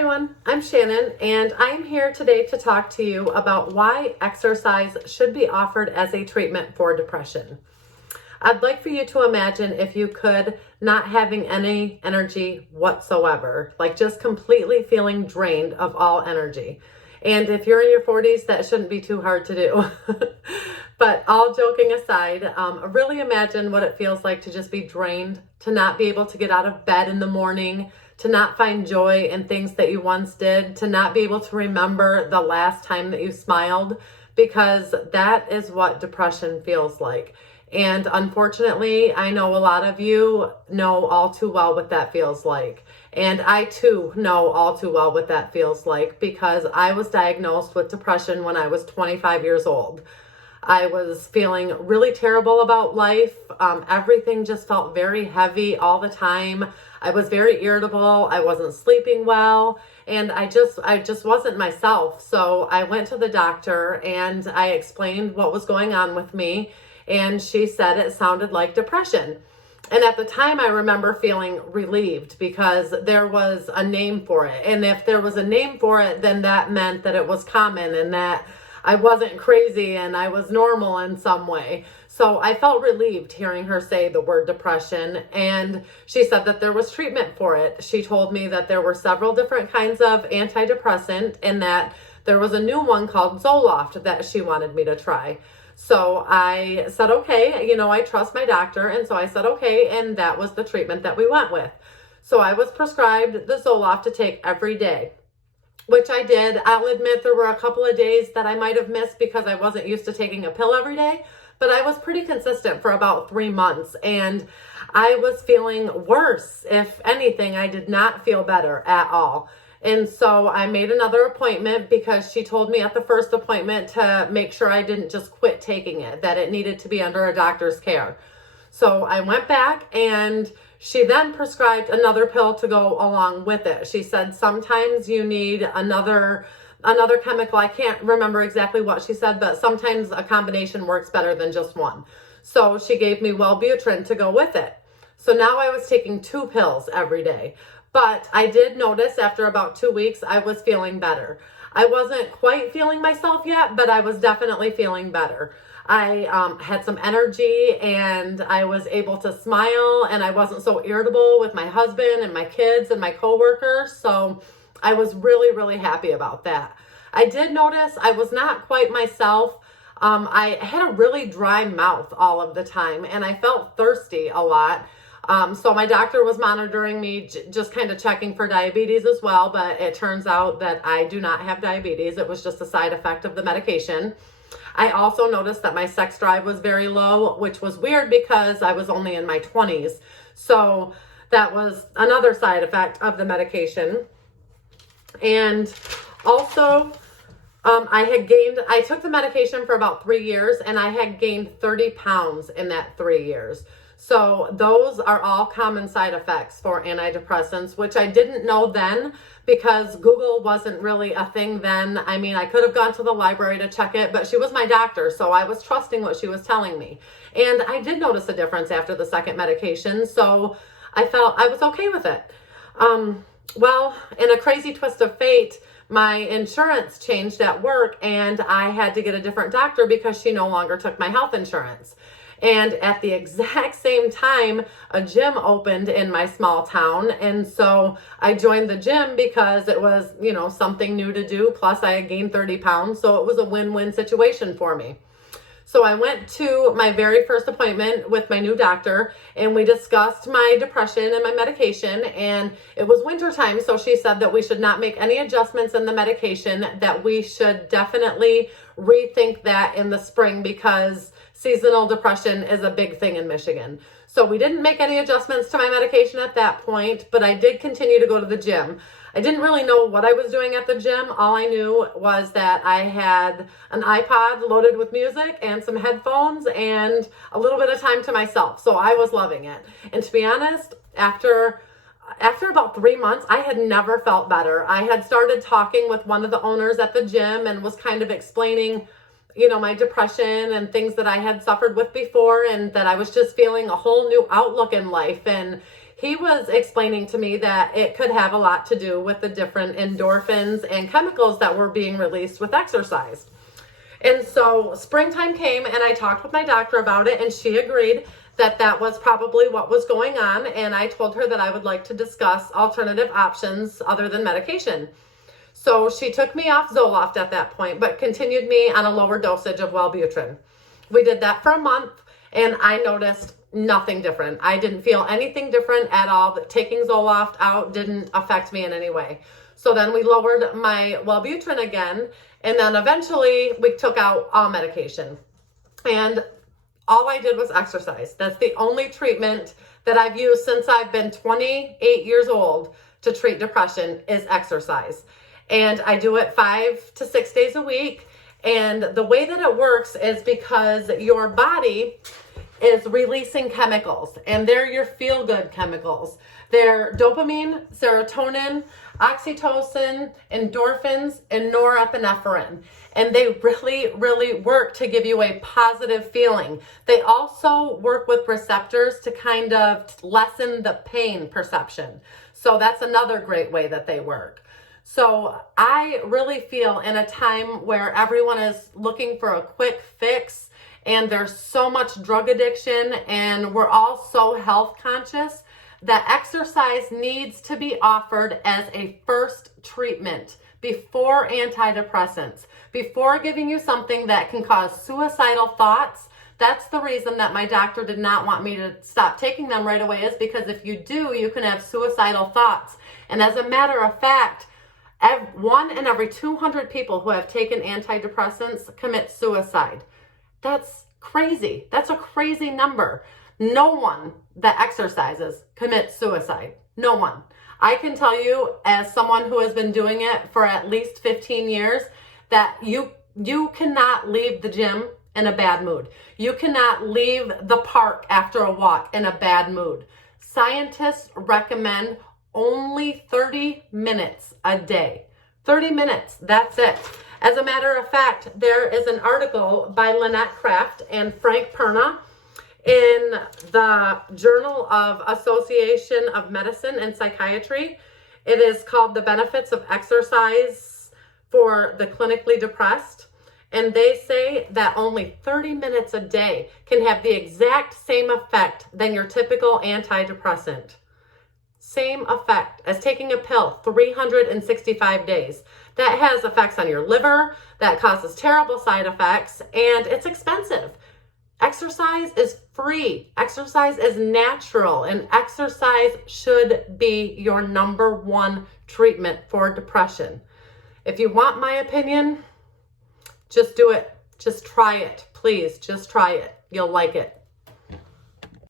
everyone, I'm Shannon and I'm here today to talk to you about why exercise should be offered as a treatment for depression. I'd like for you to imagine if you could not having any energy whatsoever, like just completely feeling drained of all energy. And if you're in your 40s, that shouldn't be too hard to do. But all joking aside, really imagine what it feels like to just be drained, to not be able to get out of bed in the morning, to not find joy in things that you once did, to not be able to remember the last time that you smiled, because that is what depression feels like. And unfortunately, I know a lot of you know all too well what that feels like. And I too know all too well what that feels like because I was diagnosed with depression when I was 25 years old. I was feeling really terrible about life. Everything just felt very heavy all the time. I was very irritable. I wasn't sleeping well, and I just wasn't myself. So I went to the doctor and I explained what was going on with me, and she said it sounded like depression. And at the time, I remember feeling relieved because there was a name for it. And if there was a name for it, then that meant that it was common and that I wasn't crazy and I was normal in some way. So I felt relieved hearing her say the word depression, and she said that there was treatment for it. She told me that there were several different kinds of antidepressant and that there was a new one called Zoloft that she wanted me to try. So I said, okay, I trust my doctor. And so I said, okay. And that was the treatment that we went with. So I was prescribed the Zoloft to take every day, which I did. I'll admit there were a couple of days that I might have missed because I wasn't used to taking a pill every day, but I was pretty consistent for about 3 months and I was feeling worse. If anything, I did not feel better at all. And so I made another appointment because she told me at the first appointment to make sure I didn't just quit taking it, that it needed to be under a doctor's care. So I went back and she then prescribed another pill to go along with it. She said sometimes you need another chemical. I can't remember exactly what she said, but sometimes a combination works better than just one. So she gave me Wellbutrin to go with it. So now I was taking 2 pills every day. But I did notice after about 2 weeks, I was feeling better. I wasn't quite feeling myself yet, but I was definitely feeling better. I had some energy and I was able to smile and I wasn't so irritable with my husband and my kids and my coworkers. So I was really, really happy about that. I did notice I was not quite myself. I had a really dry mouth all of the time and I felt thirsty a lot. So my doctor was monitoring me, just kind of checking for diabetes as well, but it turns out that I do not have diabetes. It was just a side effect of the medication. I also noticed that my sex drive was very low, which was weird because I was only in my 20s. So that was another side effect of the medication. And also, I took the medication for about 3 years and I had gained 30 pounds in that 3 years. So those are all common side effects for antidepressants, which I didn't know then because Google wasn't really a thing then. I mean, I could have gone to the library to check it, but she was my doctor, so I was trusting what she was telling me. And I did notice a difference after the second medication, so I felt I was okay with it. Well, in a crazy twist of fate, my insurance changed at work and I had to get a different doctor because she no longer took my health insurance. And at the exact same time, a gym opened in my small town. And so I joined the gym because it was, something new to do. Plus I had gained 30 pounds. So it was a win-win situation for me. So I went to my very first appointment with my new doctor and we discussed my depression and my medication, and it was wintertime. So she said that we should not make any adjustments in the medication, that we should definitely rethink that in the spring because seasonal depression is a big thing in Michigan. So we didn't make any adjustments to my medication at that point, but I did continue to go to the gym. I didn't really know what I was doing at the gym. All I knew was that I had an iPod loaded with music and some headphones and a little bit of time to myself. So I was loving it. And to be honest, after about 3 months, I had never felt better. I had started talking with one of the owners at the gym and was kind of explaining my depression and things that I had suffered with before, and that I was just feeling a whole new outlook in life. And he was explaining to me that it could have a lot to do with the different endorphins and chemicals that were being released with exercise. And so springtime came and I talked with my doctor about it, and she agreed that that was probably what was going on. And I told her that I would like to discuss alternative options other than medication. So she took me off Zoloft at that point, but continued me on a lower dosage of Wellbutrin. We did that for a month, and I noticed nothing different. I didn't feel anything different at all. Taking Zoloft out didn't affect me in any way. So then we lowered my Wellbutrin again, and then eventually we took out all medication. And all I did was exercise. That's the only treatment that I've used since I've been 28 years old to treat depression is exercise. And I do it 5 to 6 days a week. And the way that it works is because your body is releasing chemicals, and they're your feel-good chemicals. They're dopamine, serotonin, oxytocin, endorphins, and norepinephrine. And they really, really work to give you a positive feeling. They also work with receptors to kind of lessen the pain perception. So that's another great way that they work. So I really feel in a time where everyone is looking for a quick fix, and there's so much drug addiction, and we're all so health conscious, that exercise needs to be offered as a first treatment before antidepressants, before giving you something that can cause suicidal thoughts. That's the reason that my doctor did not want me to stop taking them right away, is because if you do, you can have suicidal thoughts. And as a matter of fact, 1 in every 200 people who have taken antidepressants commit suicide. That's crazy. That's a crazy number. No one that exercises commits suicide. No one. I can tell you, as someone who has been doing it for at least 15 years, that you cannot leave the gym in a bad mood. You cannot leave the park after a walk in a bad mood. Scientists recommend only 30 minutes a day. 30 minutes, that's it. As a matter of fact, there is an article by Lynette Craft and Frank Perna in the Journal of Association of Medicine and Psychiatry. It is called The Benefits of Exercise for the Clinically Depressed. And they say that only 30 minutes a day can have the exact same effect than your typical antidepressant. Same effect as taking a pill 365 days. That has effects on your liver, that causes terrible side effects, and it's expensive. Exercise is free. Exercise is natural, and exercise should be your number one treatment for depression. If you want my opinion, just do it. Just try it. Please, just try it. You'll like it.